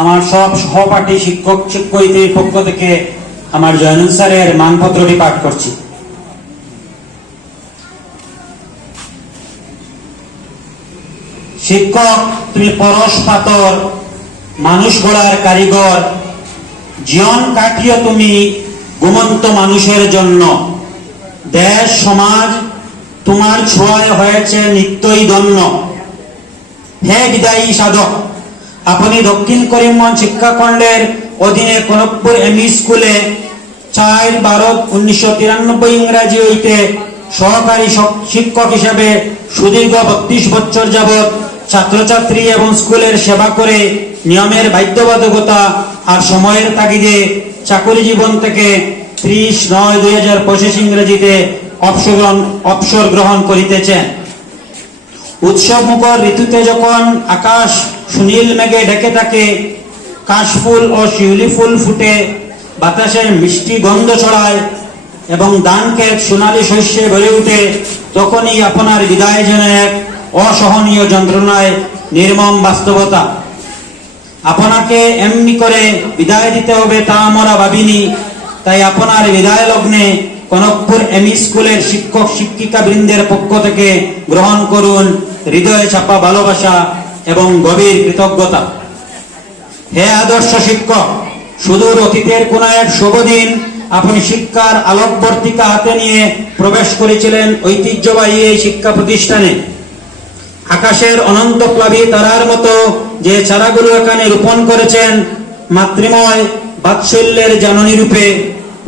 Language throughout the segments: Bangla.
আমার সব সহপাঠী শিক্ষক শিক্ষয়িত্রীর পক্ষ থেকে আমার জয়নুল স্যারের মানপত্রটি পাঠ করছি। শিক্ষক, তুমি পরশ পাতর, মানুষ গড়ার কারিগর, জীবন কাটিও তুমি ঘুমন্ত মানুষের জন্য। দেশ সমাজ তোমার ছোঁয়ায় হয়েছে নিত্যই ধন্য। হে বিদায়ী সাধক, আপনি দক্ষিণ করিমগঞ্জ শিক্ষাখণ্ডের অধীনে কনকপুর এমই স্কুলে 4/12/1993 ইংরাজি হইতে সহকারী শিক্ষক হিসেবে সুদীর্ঘ 32 বছর যাবৎ ছাত্রছাত্রী এবং স্কুলের সেবা করে নিয়মের বাধ্যবাধকতা আর সময়ের তাগিদে চাকরি জীবন থেকে 30/9/2025 ইংরেজিতে অবসর গ্রহণ করিতেছেন। উৎসব মুখর ঋতুতে যখন আকাশ সুনীল মেঘে ঢেকে থাকে, কাশফুল ও শিউলি ফুল ফুটে বাতাসের মিষ্টি গন্ধ ছড়ায় এবং ধান ক্ষেত সোনালী শস্যে ভরে উঠে, তখনই আপনার বিদায় যেন এক অসহনীয় যন্ত্রণায় নির্মম বাস্তবতা। আপনাকে এমনি করে বিদায় দিতে হবে তা আমরা ভাবিনি। তাই আপনার বিদায় লগ্নে কনকপুর এমই স্কুলের শিক্ষক শিক্ষিকা বৃন্দের পক্ষ থেকে গ্রহণ করুন হৃদয়ে ছাপা ভালোবাসা এবং গভীর কৃতজ্ঞতা। হে আদর্শ শিক্ষক, সুদূর অতীতের কোন এক শুভ দিন আপনি শিক্ষার আলোকবর্তিকা হাতে নিয়ে প্রবেশ করেছিলেন ঐতিহ্যবাহী এই শিক্ষা প্রতিষ্ঠানে। আকাশের অনন্ত প্লাবী তারার মতো যে চারাগুলো এখানে রোপণ করেছেন মাতৃময় বাৎসল্যের জননী রূপে,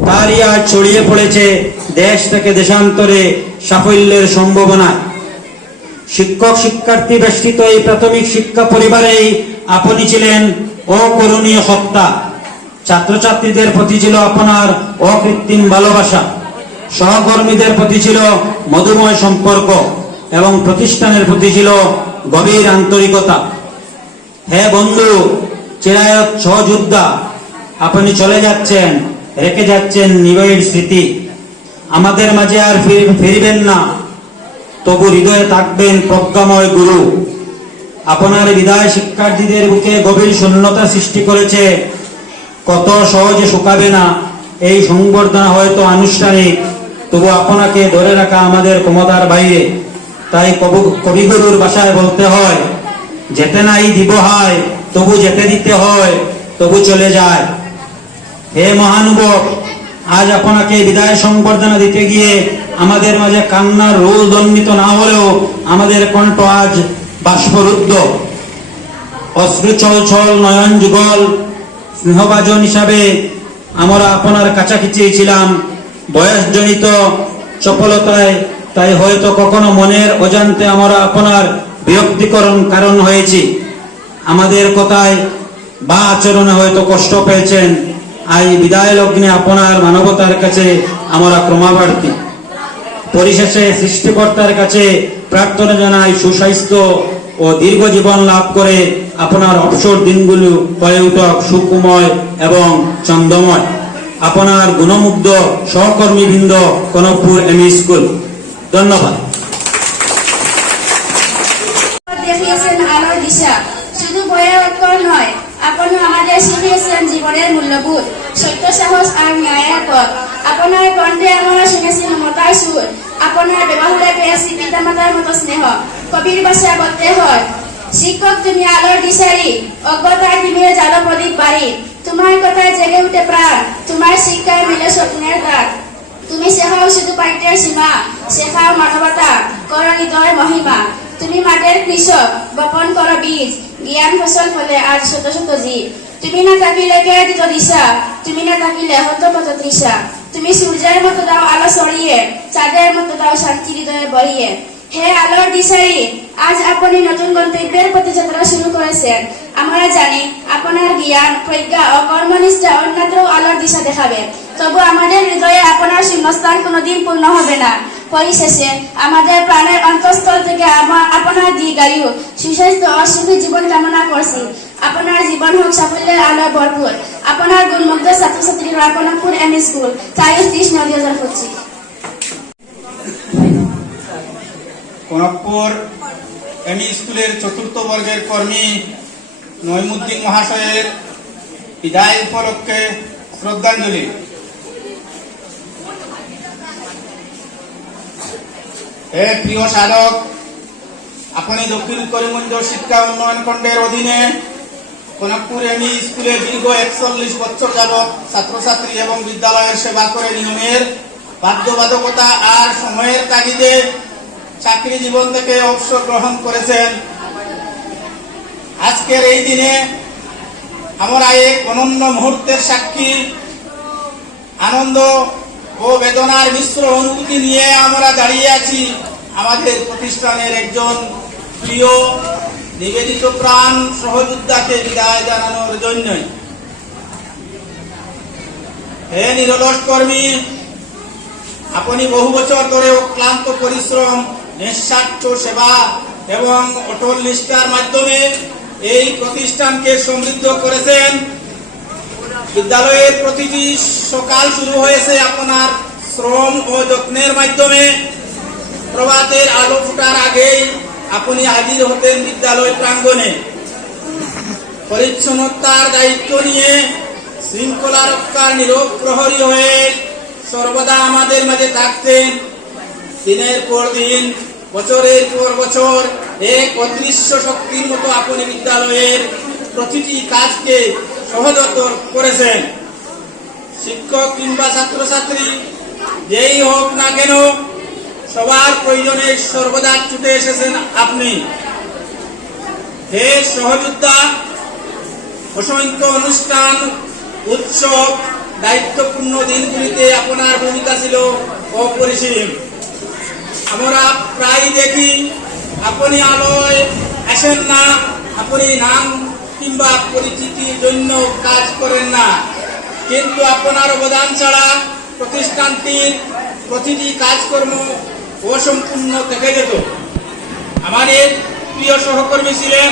তারই আজ ছড়িয়ে পড়েছে দেশ থেকে দেশান্তরে সাফল্যের সম্ভাবনা। শিক্ষক শিক্ষার্থী বেষ্টিত এই প্রাথমিক শিক্ষা পরিবারেই আপনি ছিলেন অকরণীয় সত্তা। ছাত্রছাত্রীদের প্রতি ছিল আপনার অকৃত্রিম ভালোবাসা, সহকর্মীদের প্রতি ছিল মধুময় সম্পর্ক এবং প্রতিষ্ঠানের প্রতি ছিল গভীর আন্তরিকতা। হে বন্ধু, চিরায়ত সহযোদ্ধা, আপনি চলে যাচ্ছেন, রেখে যাচ্ছেন নিবিড় স্মৃতি। আমাদের মাঝে আর ফিরবেন না, তবু হৃদয়ে থাকবেন প্রজ্ঞাময় গুরু। আপনার বিদায় শিক্ষার্থীদের বুকে গভীর শূন্যতা সৃষ্টি করেছে। কত সহজে শুকাবে না এই সংবর্ধনা, হয়তো আনুষ্ঠানিক, তবু আপনাকে ধরে রাখা আমাদের ক্ষমতার বাইরে। তাই কবিগুরুর ভাষায় বলতে হয়, যেতে নাই দিব হয়, তবু যেতে দিতে হয়, তবু চলে যায়। হে মহানুভব, আজ আপনাকে বিদায় সংবর্ধনা দিতে গিয়ে আমাদের মাঝে কান্নার রোল দণ্ডিত না হলেও আমাদের কণ্ঠ আজ বাষ্পরুদ্ধ। অশ্রু ছল ছল নয়ন যুগল স্নেহভাজন হিসাবে আমরা আপনার কাছাকাছি ছিলাম। বয়সজনিত চপলতায় তাই হয়তো কখনো মনের অজান্তে আমরা আপনার বিরক্তিকরণ কারণ হয়েছি। আমাদের কথায় বা আচরণে হয়তো কষ্ট পেয়েছেন। আজ বিদায় লগ্নে আপনার মানবতার কাছে আমরা ক্রমাবর্তী। পরিশেষে সৃষ্টিকর্তার কাছে প্রার্থনা জানাই সুস্বাস্থ্য ও দীর্ঘ জীবন লাভ করে আপনার অবসর দিনগুলো হয়ে উঠক সুখময় এবং ছন্দময়। আপনার গুণমুগ্ধ সহকর্মীবৃন্দ, কনকপুর এমই স্কুল। ধন্যবাদ। দেখিয়েছেন আলোর দিশা, শুধু বইয়ের অক্ষর নয়, আপনি আমাদের শিখিয়েছেন জীবনের মূল্যবোধ, সত্য সাহস আর ন্যায়ের পথ। আপনার কণ্ঠে আমরা শুনেছি মমতার সুর, আপনার ব্যবহারে পেয়েছি পিতামাতার মতো স্নেহ। কবির ভাষা বলতে হয়, শিক্ষক তুমি আলোর দিশারি, অজ্ঞতার দিনের জালো প্রদীপ বাড়ি। তোমার কথায় জেগে উঠে প্রাণ, তোমার শিক্ষায় মিলে স্বপ্নের দাগ। তুমি শেখাও শুধু পাঠ্যের সীমা, শেখাও মানবতা, করো হৃদয় মহিমা। তুমি মাঠের কৃষক, বপন করো বীজ, জ্ঞান ফসল ফলে আজ শত শত জীব। তুমি না থাকিলে কে দিত দিশা, তুমি না থাকিলে হতো কত তৃষা। তুমি সূর্যের মতো দাও আলো ছড়িয়ে, চাঁদের মতো দাও শান্তি হৃদয়ে বড়িয়ে। হে আলোর দিশারি, আজ আপনি নতুন গন্তব্যের প্রতি যাত্রা শুরু করেছেন। আমরা জানি আপনার জ্ঞান, প্রজ্ঞা ও কর্মনিষ্ঠা অন্যত্র আলোর দিশা দেখাবে। তবু আমাদের হৃদয়ে আপনার শূন্যস্থান কোনোদিন পূর্ণ হবে না। পরিশেষে আমাদের প্রাণের অন্তঃস্থল থেকে আপনার দীর্ঘায়ু, সুস্বাস্থ্য ও সুখী জীবন কামনা করছি। আপনার জীবন হোক সাফল্যের আলোয় ভরপুর। আপনার গুণমুগ্ধ ছাত্রছাত্রীরা, Kanakpur ME school, 4/30/2025। Kanakpur ME স্কুলের চতুর্থ বর্গের কর্মী নঈমুদ্দিন মহাশয়ের বিদায় উপলক্ষে শ্রদ্ধাঞ্জলি। হে প্রিয় সাধক, আপনি দক্ষিণ করিমগঞ্জ শিক্ষা উন্নয়ন খণ্ডের অধীনে কনকপুর এমই স্কুলে দীর্ঘ 41 বছর যাবৎ ছাত্রছাত্রী এবং বিদ্যালয়ের সেবা করে নিয়মের বাধ্যবাধকতা আর সময়ের তাগিদে চাকরি জীবন থেকে অবসর গ্রহণ করেছেন। আজকের এই দিনে আমরা এক অনন্য মুহূর্তের সাক্ষী। আনন্দ ও বেদনার মিশ্র অনুভূতি নিয়ে আমরা দাঁড়িয়ে আছি আমাদের প্রতিষ্ঠানের একজন প্রিয় নিবেদিত প্রাণ সহযোদ্ধাকে বিদায় জানানোর জন্য। হে নিরলস কর্মী, আপনি বহু বছর ধরে অক্লান্ত পরিশ্রম, নিঃস্বার্থ সেবা এবং অটল নিষ্ঠার মাধ্যমে এই প্রতিষ্ঠানকে সমৃদ্ধ করেছেন। বিদ্যালয়ের প্রতিটি সকাল শুরু হয়েছে আপনার শ্রম ও যত্নের মাধ্যমে। প্রভাতের আলো ফোটার আগেই আপনি হাজির হতেন বিদ্যালয় প্রাঙ্গণে। পরিচ্ছন্নতার দায়িত্ব নিয়ে শৃঙ্খলা রক্ষার নীরব প্রহরী হয়ে সর্বদা আমাদের মাঝে থাকতেন। দিনের পর দিন, বছরের পর বছর এক অদৃশ্য শক্তির মতো আপনি বিদ্যালয়ের প্রতিটি কাজকে সহজতর করেছেন। শিক্ষক কিংবা ছাত্রছাত্রী যেই হোক না কেন, সবার প্রয়োজনে সর্বদা ছুটে এসেছেন আপনি। হে সহযোদ্ধা, অসংখ্য অনুষ্ঠান, উৎসব, দায়িত্বপূর্ণ দিনগুলিতে আপনার ভূমিকা ছিল অপরিসীম। আমরা প্রায় দেখি আপনি আলোয় আসেন না, আপনি নাম কিংবা পরিচিতির জন্য কাজ করেন না, কিন্তু আপনার অবদান ছাড়া প্রতিষ্ঠানটির প্রতিটি কাজকর্ম অসম্পূর্ণ থেকে যেত। আমাদের প্রিয় সহকর্মী ছিলেন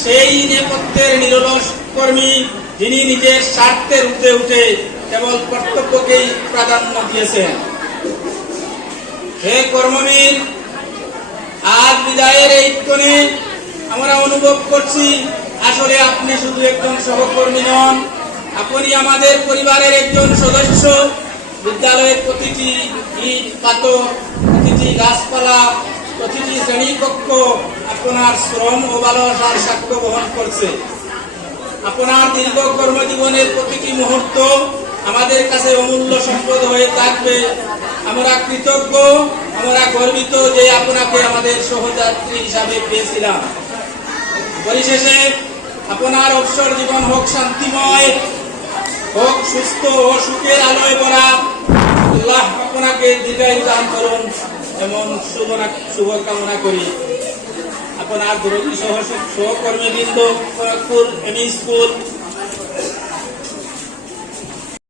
সেই নেপথ্যের নিরলস কর্মী, যিনি নিজের স্বার্থের ঊর্ধ্বে উঠে কেবল কর্তব্যকেই প্রাধান্য দিয়েছেন। হে কর্মবীর, আজ বিদায়ের এই ক্ষণে আমরা অনুভব করছি আসলে আপনি শুধু একজন সহকর্মী নন, আপনি আমাদের পরিবারের একজন সদস্য। বিদ্যালয়ের প্রতিটি ইট পাথর, প্রতিটি গাছপালা, প্রতিটি শ্রেণীকক্ষ আপনার শ্রম ও ভালোবাসার সাক্ষ্য বহন করছে। আপনার দীর্ঘ কর্মজীবনের প্রতিটি মুহূর্ত আমাদের কাছে অমূল্য সম্পদ হয়ে থাকবে। আমরা কৃতজ্ঞ, আমরা গর্বিত যে আপনাকে আমাদের সহযাত্রী হিসাবে পেয়েছিলাম। পরিশেষে আপনার অবসর জীবন হোক শান্তিময়, হোক সুস্থ ও সুখের আলোয় ভরা। আল্লাহ আপনাকে দীর্ঘায়ু দান করুন এমন শুভকামনা করি। আপনার দূরদর্শী সহকর্মীবৃন্দ, খড়গপুর এমই স্কুল